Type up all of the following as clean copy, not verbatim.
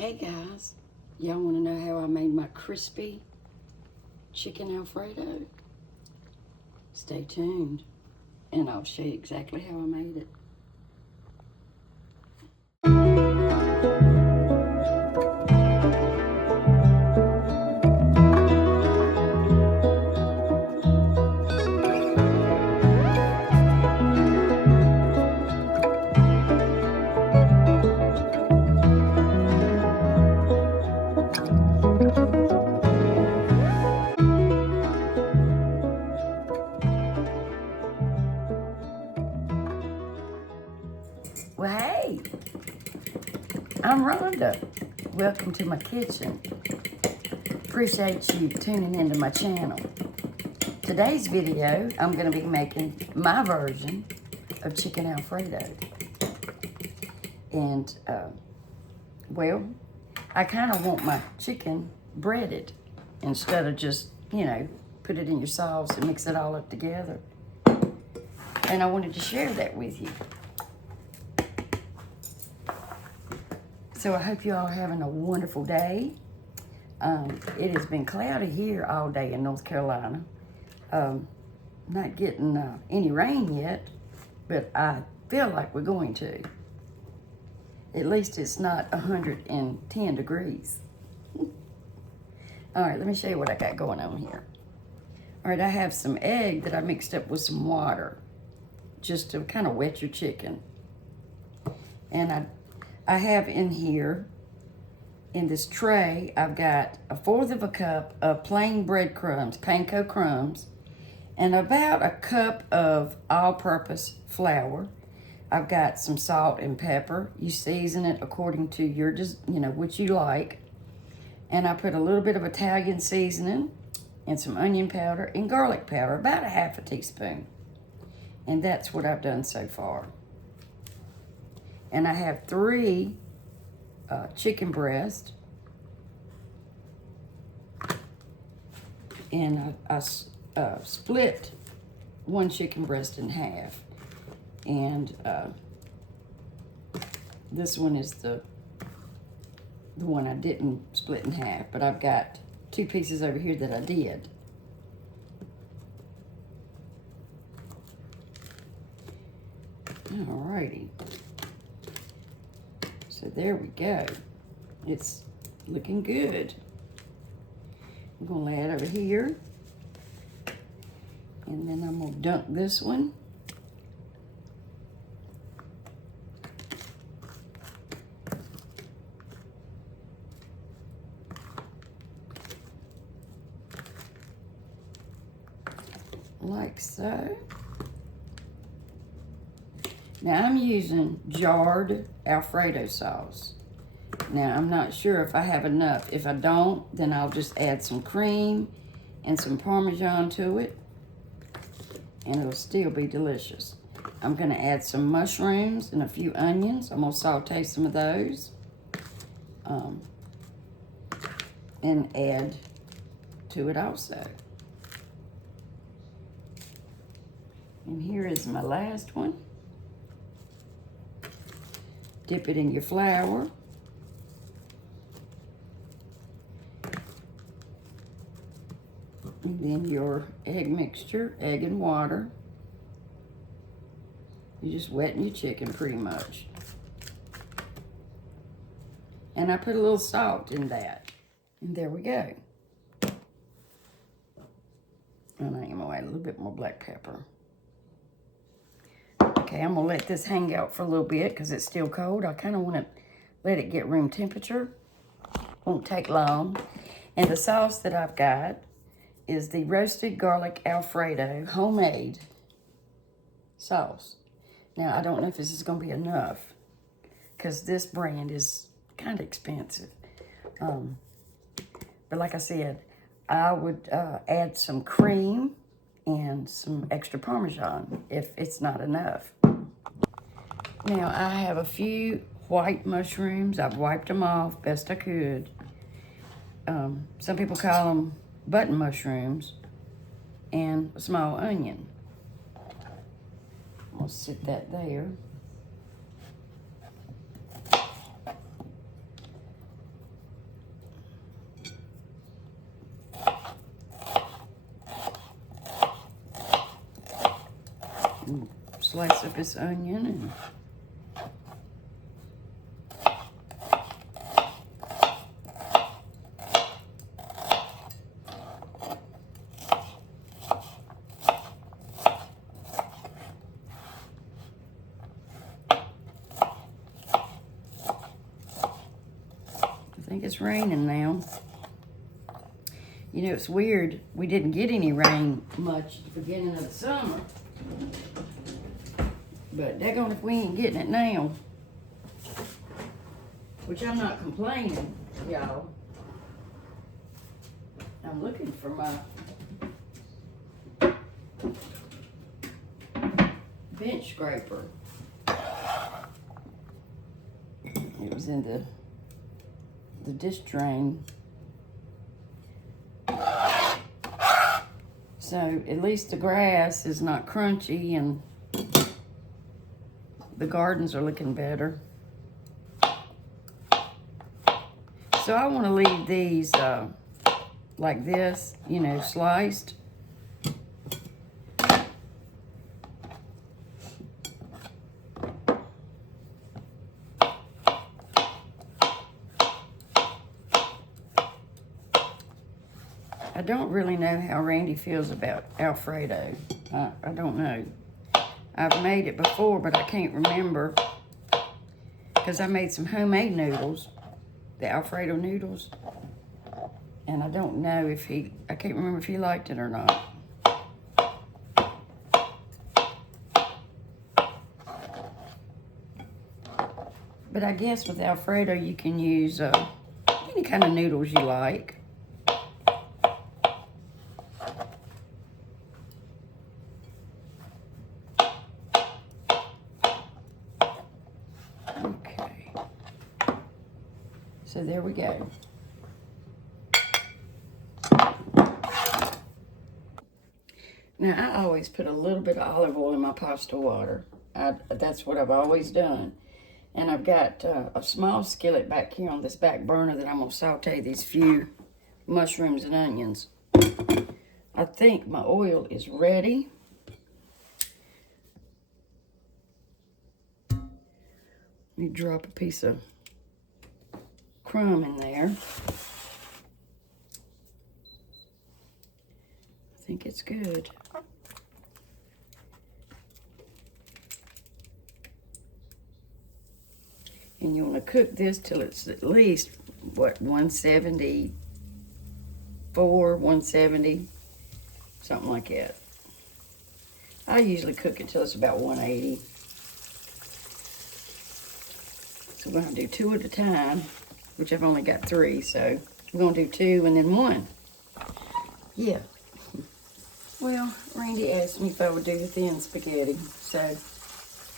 Hey guys, y'all want to know how I made my crispy chicken Alfredo? Stay tuned and I'll show you exactly how I made it. Well, hey, I'm Rhonda. Welcome to my kitchen. Appreciate you tuning into my channel. Today's video, I'm going to be making my version of chicken Alfredo. And, well, I kind of want my chicken breaded instead of just, put it in your sauce and mix it all up together. And I wanted to share that with you. So I hope you all are having a wonderful day. It has been cloudy here all day in North Carolina. Not getting any rain yet, but I feel like we're going to. At least it's not 110 degrees. All right, let me show you what I got going on here. All right, I have some egg that I mixed up with some water just to kind of wet your chicken. And I have in here, in this tray, I've got 1/4 of a cup of plain breadcrumbs, panko crumbs, and about a cup of all-purpose flour. I've got some salt and pepper. You season it according to your, what you like. And I put a little bit of Italian seasoning and some onion powder and garlic powder, about 1/2 teaspoon. And that's what I've done so far. And I have 3 chicken breasts. And I split 1 chicken breast in half. And this one is the one I didn't split in half, but I've got 2 pieces over here that I did. Alrighty. So there we go. It's looking good. I'm gonna lay it over here. And then I'm gonna dunk this one. Like so. Now I'm using jarred Alfredo sauce. Now I'm not sure if I have enough. If I don't, then I'll just add some cream and some Parmesan to it. And it'll still be delicious. I'm gonna add some mushrooms and a few onions. I'm gonna saute some of those. And add to it also. And here is my last one. Dip it in your flour. And then your egg mixture, egg and water. You're just wetting your chicken pretty much. And I put a little salt in that. And there we go. And I am gonna add a little bit more black pepper. Okay, I'm gonna let this hang out for a little bit because it's still cold. I kind of want to let it get room temperature. Won't take long. And the sauce that I've got is the roasted garlic Alfredo homemade sauce. Now, I don't know if this is gonna be enough because this brand is kind of expensive. But like I said, I would add some cream and some extra Parmesan if it's not enough. Now I have a few white mushrooms. I've wiped them off best I could. Some people call them button mushrooms, and a small onion. I'm gonna sit that there. slice up this onion and I think it's raining now. You know, it's weird. We didn't get any rain much at the beginning of the summer. But daggone if we ain't getting it now. Which I'm not complaining, y'all. I'm looking for my bench scraper. It was in the dish drain. So at least the grass is not crunchy and the gardens are looking better. So I want to leave these like this, you know, sliced. I don't really know how Randy feels about Alfredo. I don't know. I've made it before, but I can't remember because I made some homemade noodles, the Alfredo noodles, and I don't know if I can't remember if he liked it or not. But I guess with Alfredo, you can use any kind of noodles you like. Okay. So there we go. Now, I always put a little bit of olive oil in my pasta water. That's what I've always done. And I've got a small skillet back here on this back burner that I'm going to saute these few mushrooms and onions. I think my oil is ready. Let me drop a piece of crumb in there. I think it's good. And you want to cook this till it's at least, what, 174, 170, something like that. I usually cook it till it's about 180. So we're going to do 2 at a time, which I've only got 3, so we're going to do 2 and then 1. Yeah. Well, Randy asked me if I would do the thin spaghetti, so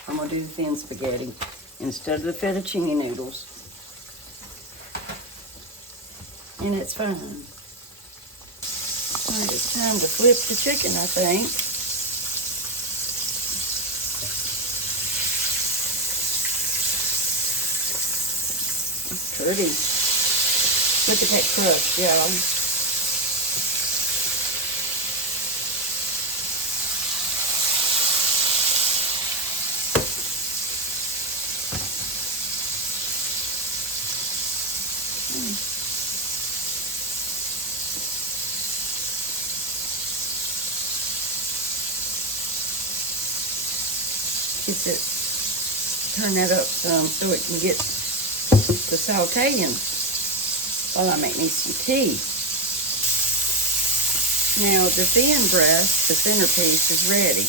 I'm going to do the thin spaghetti instead of the fettuccine noodles. And it's fine. All right, it's time to flip the chicken, I think. It's pretty. Look at that crust, y'all. Get it, turn that up some so it can get to sauteing while I make me some tea. Now the thin breast, the centerpiece, is ready.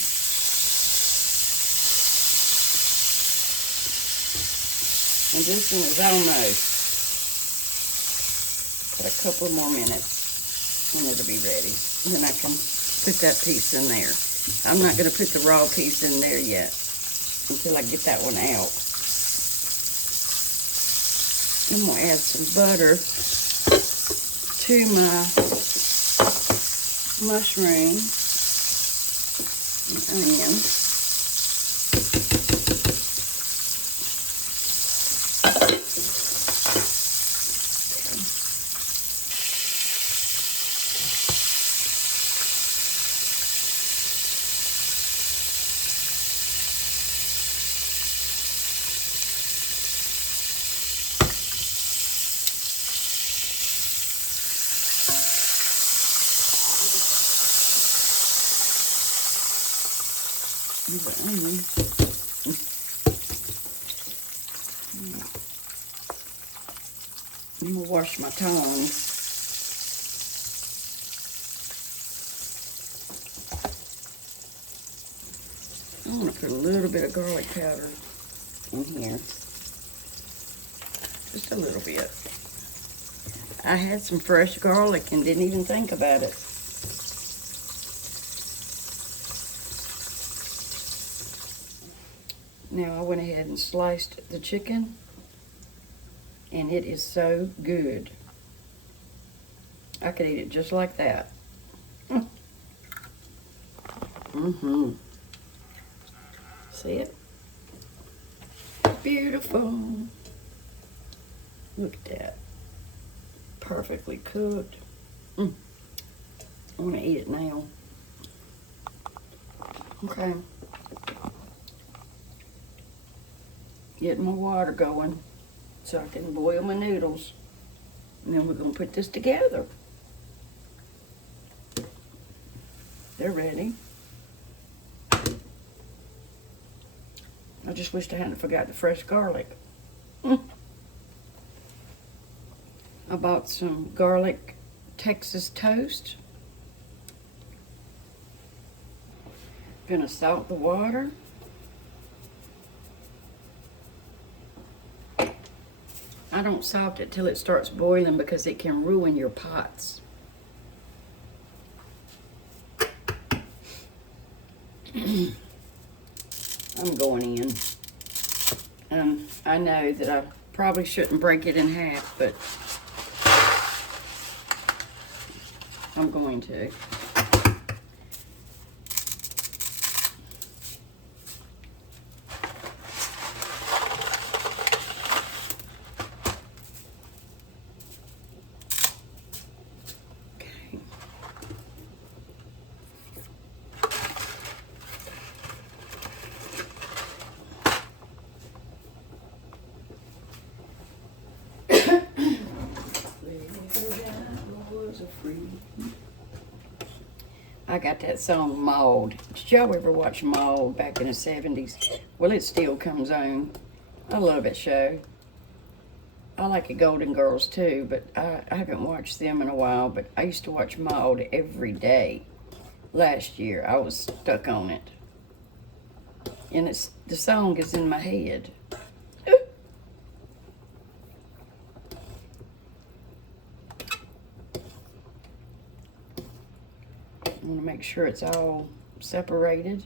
And this one is almost. Got a couple more minutes and it'll be ready. And then I can put that piece in there. I'm not going to put the raw piece in there yet until I get that one out. I'm going to add some butter to my mushroom and onion. Here's the onion. I'm gonna wash my tongs. I'm gonna put a little bit of garlic powder in here. Just a little bit. I had some fresh garlic and didn't even think about it. Now I went ahead and sliced the chicken, and it is so good. I could eat it just like that. Mm-hmm. See it? Beautiful. Look at that. Perfectly cooked. I want to eat it now. Okay. Getting my water going so I can boil my noodles. And then we're going to put this together. They're ready. I just wished I hadn't forgot the fresh garlic. I bought some garlic Texas toast. Gonna salt the water. I don't salt it till it starts boiling because it can ruin your pots. I'm going in. I know that I probably shouldn't break it in half, but I'm going to. I got that song Maud. Did y'all ever watch Maud back in the 70s? Well, it still comes on. I love that show. I like the Golden Girls too, but I haven't watched them in a while. But I used to watch Maud every day. Last year, I was stuck on it. And the song is in my head. I want to make sure it's all separated.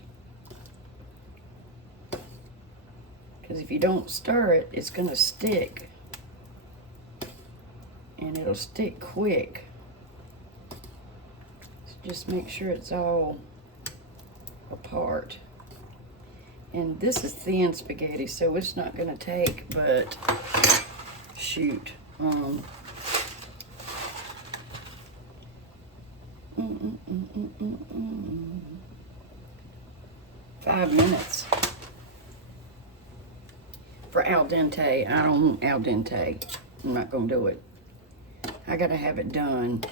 Because if you don't stir it, it's going to stick. And it'll stick quick. So just make sure it's all apart. And this is thin spaghetti, so it's not going to take, but shoot. 5 minutes for al dente. I don't want al dente. I'm not gonna do it. I gotta have it done.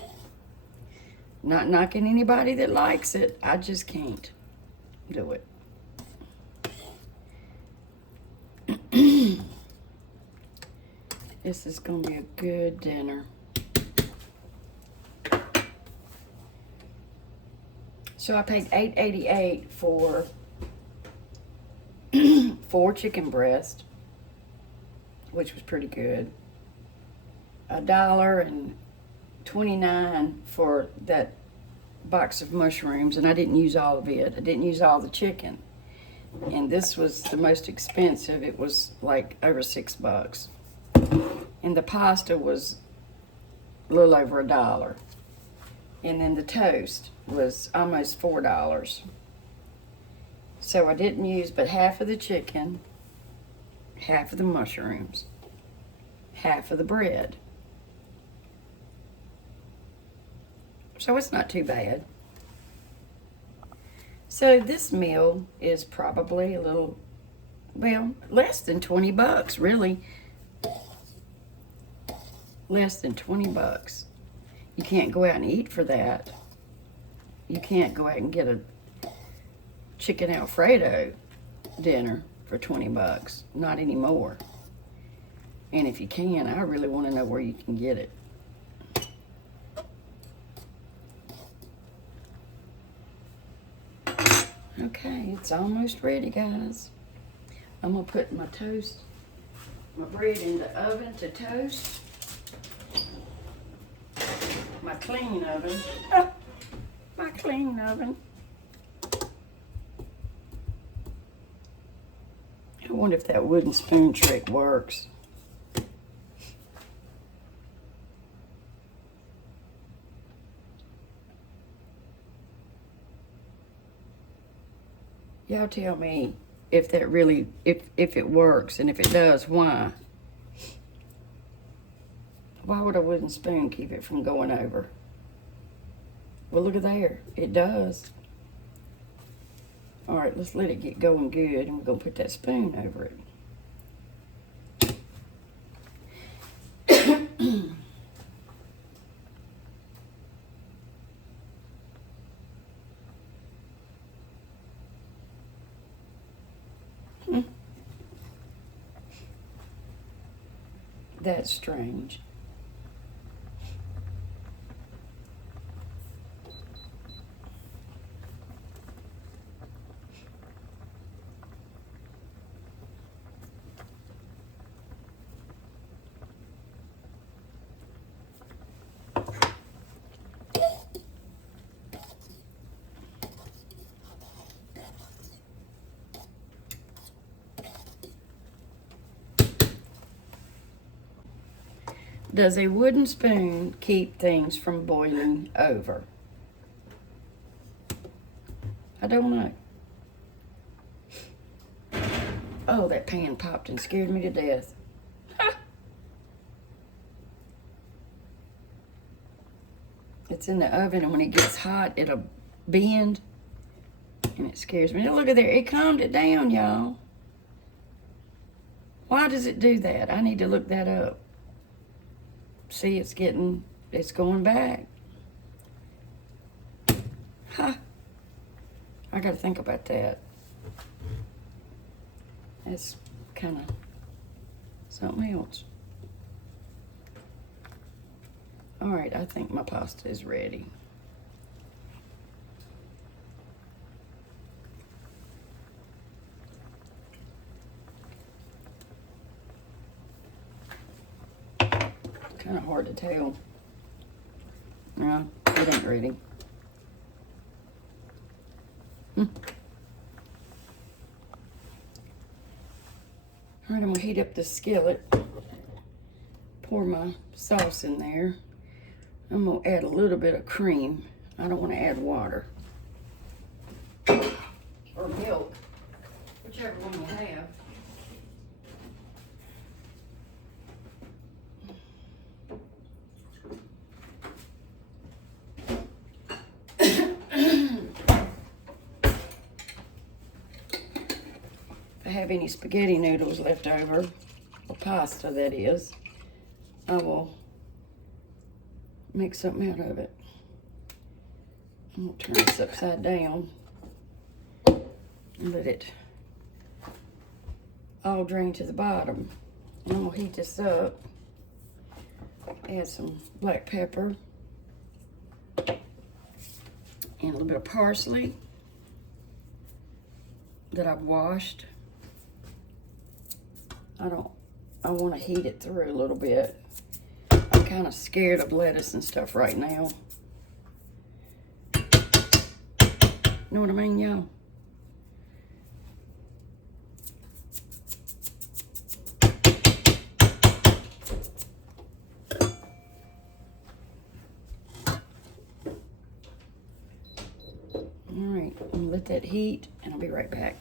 Not knocking anybody that likes it. I just can't do it. This is gonna be a good dinner. So I paid $8.88 for 4 chicken breasts, which was pretty good. $1.29 for that box of mushrooms, and I didn't use all of it. I didn't use all the chicken. And this was the most expensive. It was like over $6. And the pasta was a little over $1. And then the toast was almost $4. So I didn't use but half of the chicken, half of the mushrooms, half of the bread. So it's not too bad. So this meal is probably a little, well, less than $20, really. Less than $20. You can't go out and eat for that. You can't go out and get a chicken Alfredo dinner for 20 bucks. Not anymore. And if you can, I really want to know where you can get it. Okay, it's almost ready, guys. I'm gonna put my bread in the oven to toast. My clean oven. Oh, my clean oven. I wonder if that wooden spoon trick works. Y'all tell me if that really, if it works, and if it does, why? Why would a wooden spoon keep it from going over? Well, look at there. It does. All right, let's let it get going good, and we're going to put that spoon over it. That's strange. Does a wooden spoon keep things from boiling over? I don't know. Oh, that pan popped and scared me to death. It's in the oven, and when it gets hot, it'll bend, and it scares me. Look at there. It calmed it down, y'all. Why does it do that? I need to look that up. See, it's going back. Huh. I gotta think about that. That's kind of something else. All right, I think my pasta is ready. Kind of hard to tell. No, it ain't ready. All right, I'm gonna heat up the skillet. Pour my sauce in there. I'm gonna add a little bit of cream. I don't want to add water or milk, whichever one you have. If I have any spaghetti noodles left over, or pasta that is, I will make something out of it. I'm gonna turn this upside down and let it all drain to the bottom. And I'm gonna heat this up, add some black pepper and a little bit of parsley that I've washed. I want to heat it through a little bit. I'm kind of scared of lettuce and stuff right now. Know what I mean, y'all? All right, I'm gonna let that heat, and I'll be right back.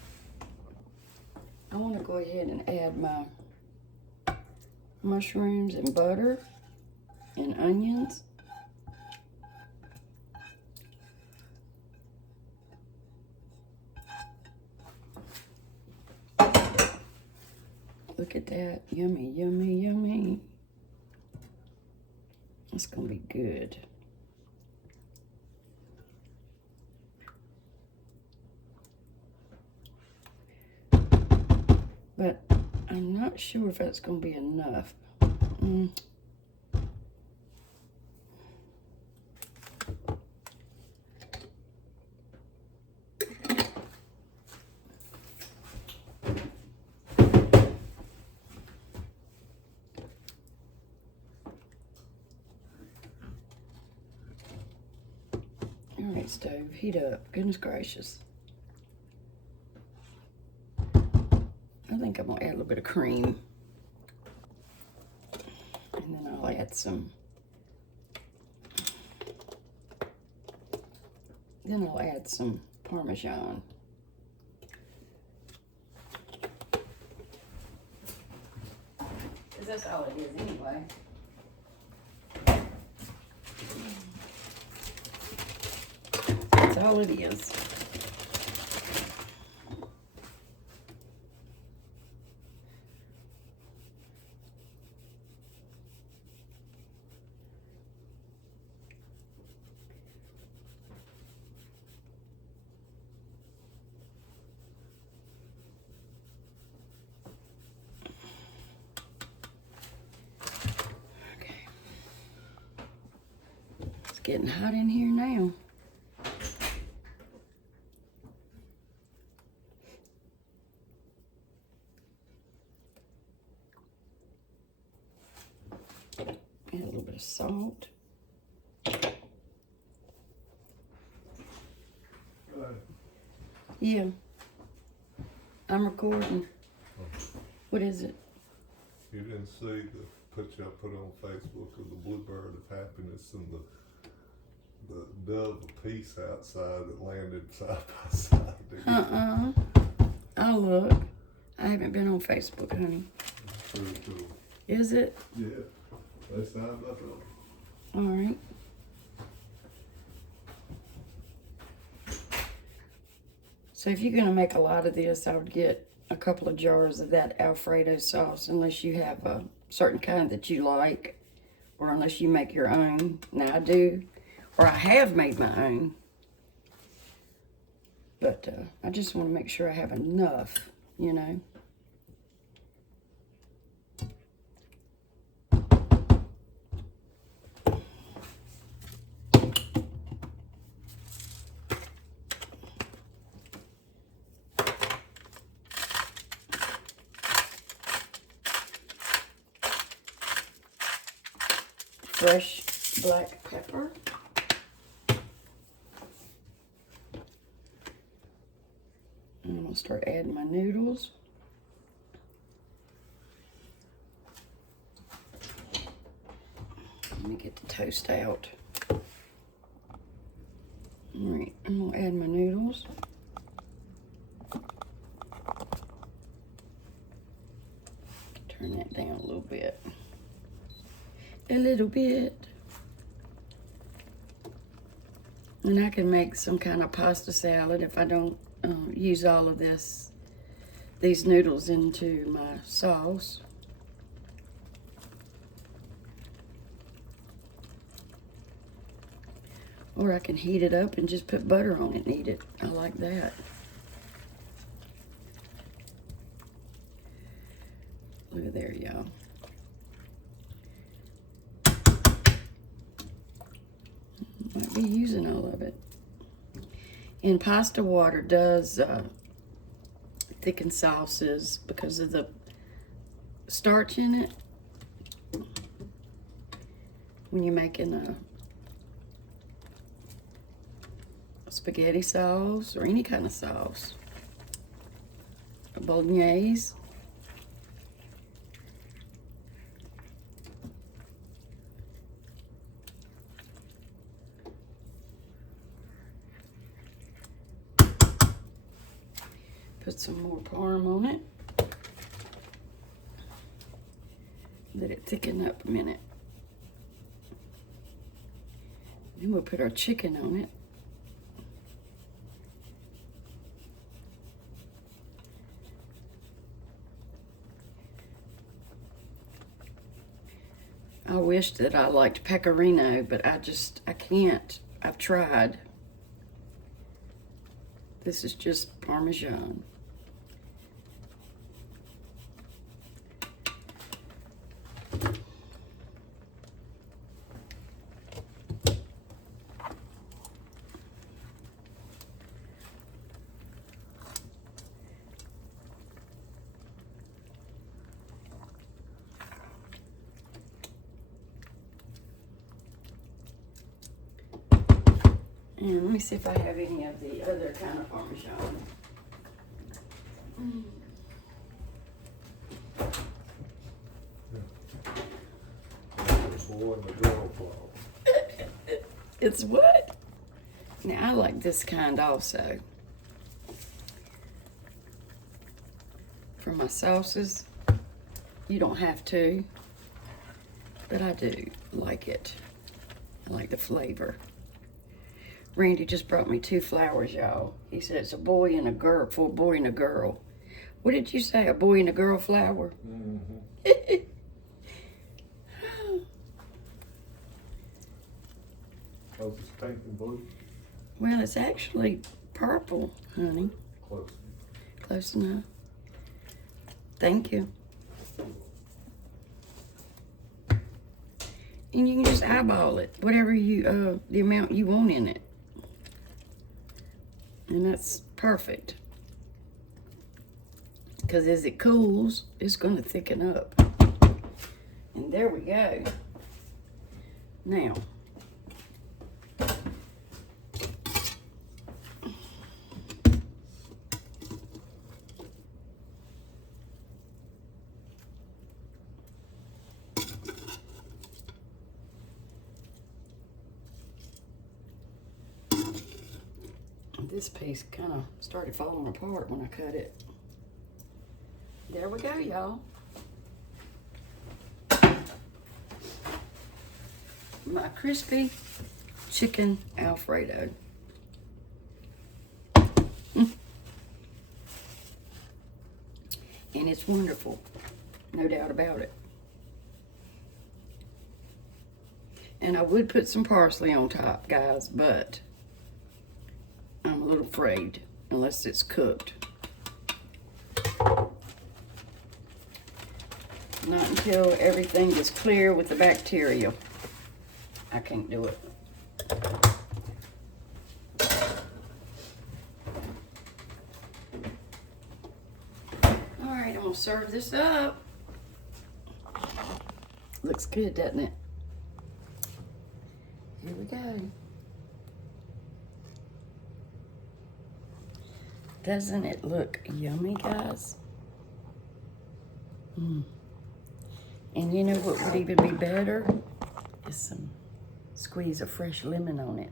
I want to go ahead and add my mushrooms and butter and onions. Look at that. Yummy, yummy, yummy. It's gonna be good. but I'm not sure if that's going to be enough. All right, stove, heat up. Goodness gracious. I think I'm gonna add a little bit of cream. And then I'll add some, Parmesan. Because that's all it is anyway. That's all it is. Okay. It's getting hot in here now. Add a little bit of salt. Yeah. I'm recording. What is it? You didn't see the picture I put on Facebook of the bluebird of happiness and the dove of peace outside that landed side by side. I'll look. I haven't been on Facebook, honey. It's pretty cool. Is it? Yeah. They signed up on it. All right. So if you're going to make a lot of this, I would get a couple of jars of that Alfredo sauce, unless you have a certain kind that you like, or unless you make your own. Now I do, or I have made my own. But I just want to make sure I have enough, you know. Fresh black pepper. And I'm gonna start adding my noodles. Let me get the toast out. All right, I'm gonna add my noodles. Turn that down a little bit. A little bit. And I can make some kind of pasta salad if I don't use all of these noodles into my sauce. Or I can heat it up and just put butter on it and eat it. I like that. Look at there, y'all. Might be using all of it. And pasta water does thicken sauces because of the starch in it. When you're making a spaghetti sauce or any kind of sauce, a bolognese. Put some more parm on it. Let it thicken up a minute. Then we'll put our chicken on it. I wish that I liked pecorino, but I can't. I've tried. This is just Parmesan. And let me see if I have any of the other kind of Parmesan. The boy and the girl flower. It's what? Now, I like this kind also. For my sauces, you don't have to, but I do like it. I like the flavor. Randy just brought me 2 flowers, y'all. He said it's a boy and a girl, for a boy and a girl. What did you say, a boy and a girl flower? Mm-hmm. Oh, it's pink and blue? Well, it's actually purple, honey. Close. Close enough. Thank you. And you can just eyeball it, whatever you, the amount you want in it. And that's perfect. Because as it cools, it's going to thicken up. And there we go. Now, this piece kind of started falling apart when I cut it. There we go, y'all. My crispy chicken Alfredo. And it's wonderful, no doubt about it. And I would put some parsley on top, guys, but I'm a little afraid unless it's cooked. Not until everything is clear with the bacteria. I can't do it. All right, I'm gonna serve this up. Looks good, doesn't it? Here we go. Doesn't it look yummy, guys? And you know what would even be better? Is some squeeze of fresh lemon on it.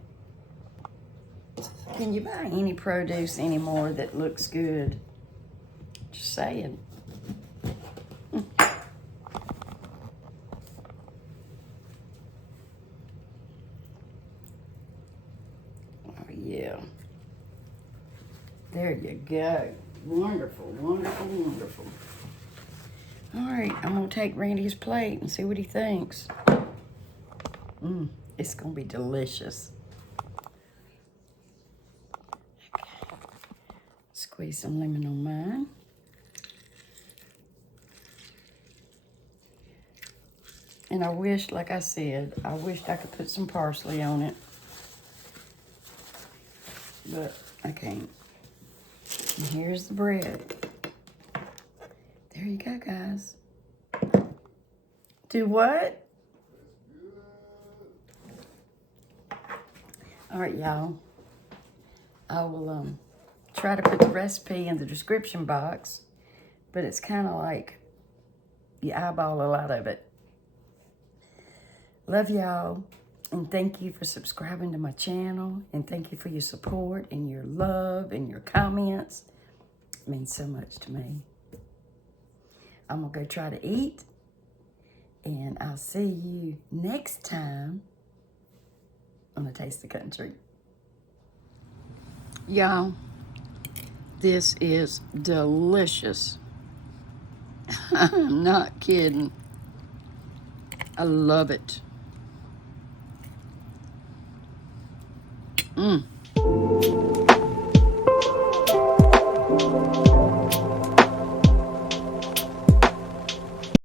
Can you buy any produce anymore that looks good? Just saying. Oh, yeah. There you go. Wonderful, wonderful, wonderful. All right, I'm gonna take Randy's plate and see what he thinks. It's gonna be delicious. Okay. Squeeze some lemon on mine. And I wish, like I said, I wished I could put some parsley on it. But I can't. And here's the bread. There you go, guys. Do what? All right, y'all. I will try to put the recipe in the description box, but it's kind of like you eyeball a lot of it. Love y'all, and thank you for subscribing to my channel, and thank you for your support and your love and your comments. It means so much to me. I'm gonna go try to eat, and I'll see you next time on A Taste of Country. Y'all, this is delicious. I'm not kidding. I love it. Mmm.